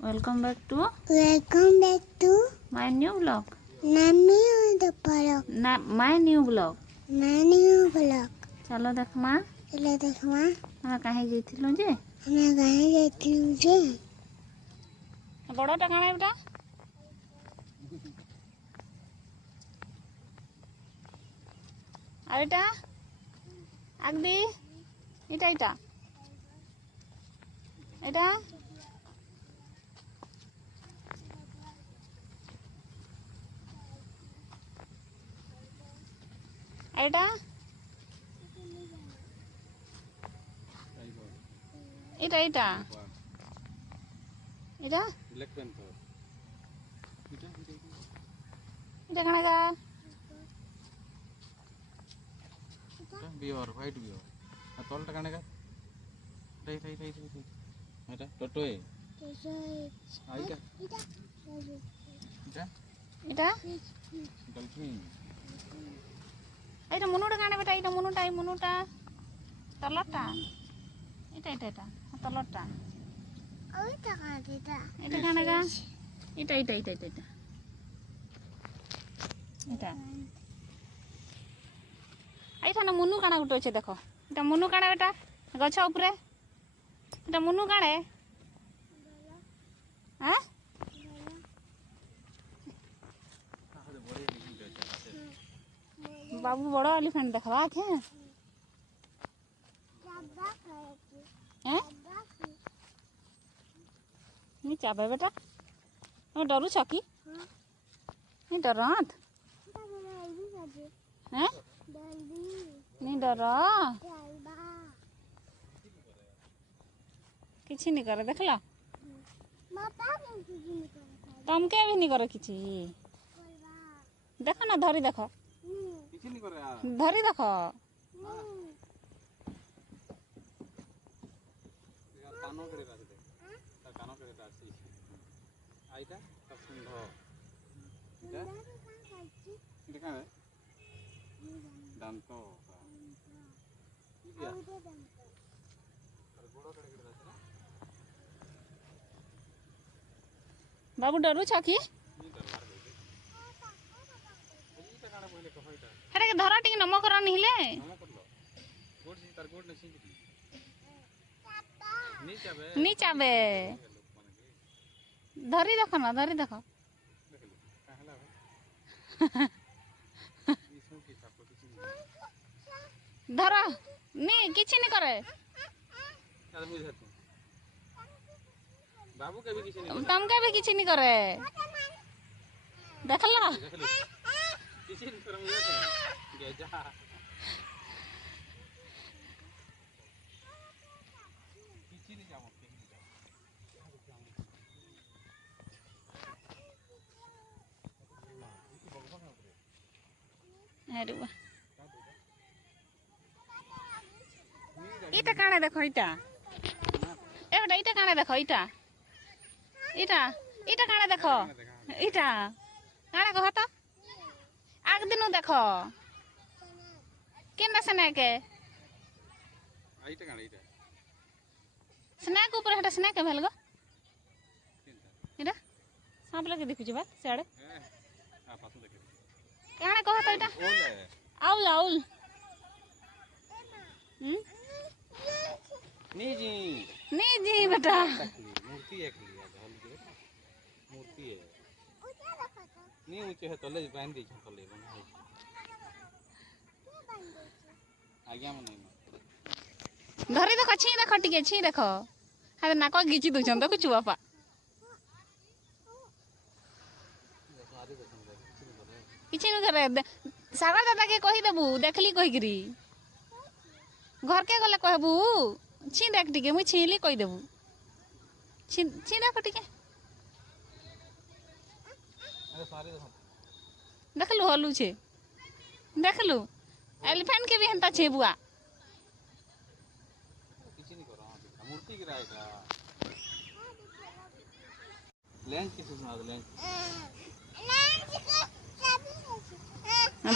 Welcome back to my new vlog. My new vlog. चलो देख माँ हम कहीं जाइथिलु जे बड़टा काना बेटा आइटा आगदी इटा इटा इटा आइटा इटा इटा इटा ब्लैक पैंथर इटा काना का बियर व्हाइट बियर तलटा काने का এটা টটোয়ে আইটা এটা এটা ডলফিন এটা মনুটা কানে বেটা এটা মনুটা তলটা এটা তলটা ওইটা কানে এটা কানে গা এটা এইটা না মনু কানা গুটো আছে দেখো এটা মনু কানে বেটা গছ উপরে এটা মনু কানে হ্যাঁ बाबू बड़ा एलिफेंट देखवा के हैं नहीं चाबे बेटा मैं डरू छकी नहीं डरत हैं नहीं डर किसी नहीं करे देखला तुम के भी नहीं करे किसी देखो ना धरी देखो কিছু নি করে धरी देखो কানো করে রাখতে তার কানো করে রাখছি আইটা তার সুন্দর এটা এটা কানে দান্ত কি দিয়া আর গোড় করে রাখছে না बाबू डरू छकी हेरे के धरा टिक नमक कर निहिले नी चाबे धरी देखो ना धरी देखो धरा नी किछि नहीं करे बाबू के भी किसी नहीं तुम के भी किछि नहीं करे देखला किसी नहीं करे मुझे जा किसी नहीं जाओ अरे वाह इटा काने देखो इटा ए बेटा इटा काने देखो इटा काने देखो इटा काने कहो तो आग दिनु देखो केना स्नैक है आइटा काने आइटा स्नैक ऊपर हटा स्नैक है भेलगो इटा सांप लगे देखु छी बा साडे आ पासो देखे काने कहो तो इटा आउल नहीं जी बेटा मूर्ति है मूर्ति है नहीं ऊंचे है तले बांध दी तले बना है आज्ञा में नहीं धरी देखो छी देखो हां नाक गिची दउछन देखु छु बापा किछि न करे सागर दादा के कहि देबू देखली कहि गिरी घर के गले कहबू छी देख टिके मुई छीली कहि देबू छी देख टिके अरे सारे देखो देखलू हलू छे देखलू एलिफेंट के भी हंता छे बुआ किसी नहीं करो मूर्ति गिराएगा लेंस किसी सुना दो लेंस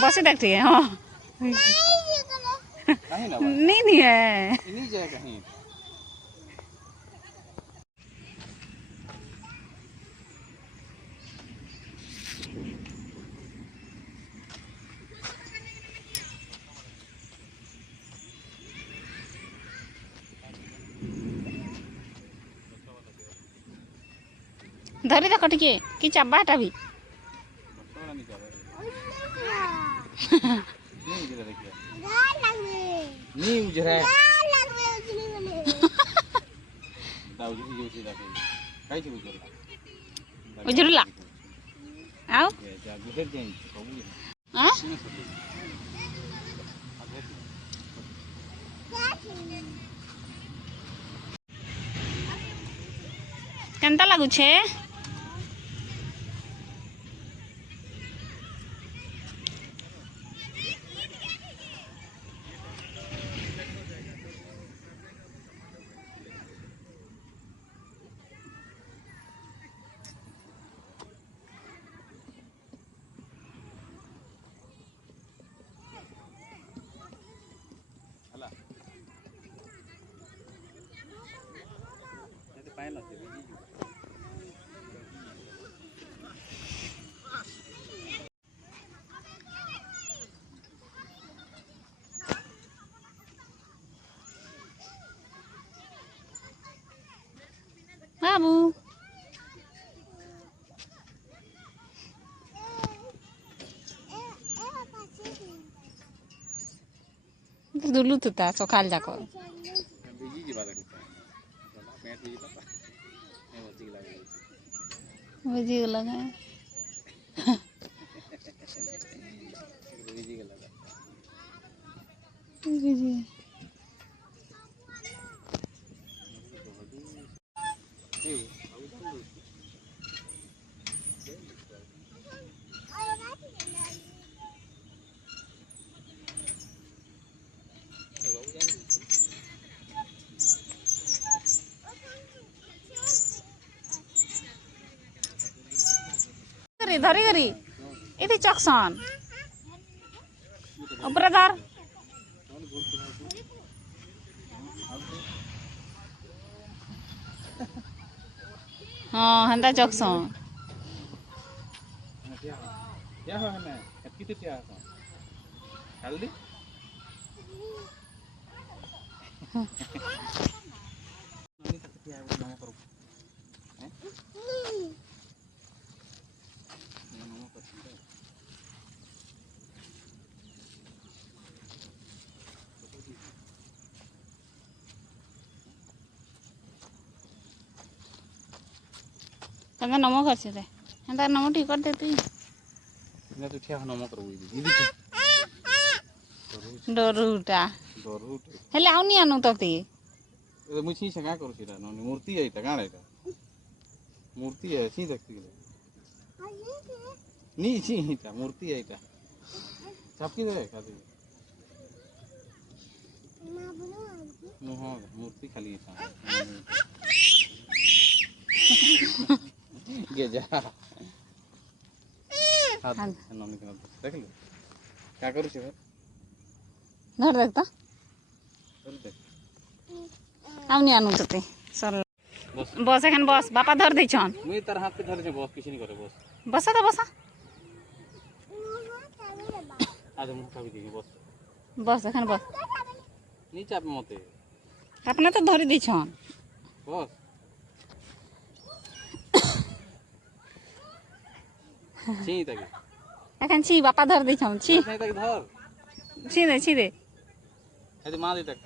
बस देख टिके हां कहीं ना नहीं है नहीं जाए कहीं ଧରି ଦେଖ ଟିକେ କି ଚାବାଟା ବି बड़ा नहीं जा रहा Lagi. नहीं उजरा देखिए Lagi. नहीं उजरा है Lagi uji mana? Dau ji जो सी देखिए काई से उजरा उजरला ଆଉ जा गुजर जाए कबू ଆଁ କେନ୍ତା ଲାଗୁଛେ हला ये तो पाए ना से भी ବାବୁ ଦୁଲୁ ତୁତା ସକାଳ ଯାକ बिजी जी बात करता है पैंट बिजी पापा मैं बच्ची लगा ବୁଝିଗଲା କାଁ बिजी के लगा ବୁଝି ए ଧରି କରି ଏଠି ଚକସନ୍ ଉପରେ ଧର ହଁ ହେନ୍ତା ଚକସନ୍ क्या हो ना कितने क्या हो हल्दी नहीं तक क्या है ना करो हैं ना कर सकते କେନ୍ତା ନମ କରିଛି ରେ ହେନ୍ତା ନମ ଠିକ୍ କରିଦେ ତୁଇ ना तो क्या ना करो दीदी ଡରୁଟା डरू ହେଲେ ଆଉନି ଆନୁ ତତେ तो मुझे से क्या करो सीधा ना मूर्ति है इटा गाना इटा मूर्ति है सी देखती है नहीं सी इटा मूर्ति है इटा सबकी दे खाती हाँ मूर्ति खाली इटा गे जा हाथ नमी के देख लो क्या करू से ଧର ଦେଖ ତ कर दे ଆଉନି ଆନୁ ତତେ ସର बस ବସ ଏଖାନ ବସ ବାପା ଧରି ଦେଇଛନ୍ मुझे तार हाथ पे धरे से बस किसी नहीं करे बस ବସ ତ ବସ आज मुंह का भी देखी बस ବସ ଏଖାନ ବସ नहीं चाप मते ଆପଣ ତ ଧରି ଦେଇଛନ୍ बस छी तक ଏଖାନ ଛି ବାପା ଧରି ଦେଇଛନ୍ ଛି नहीं तक धर ଛି ଦେ ऐसे मार दे तक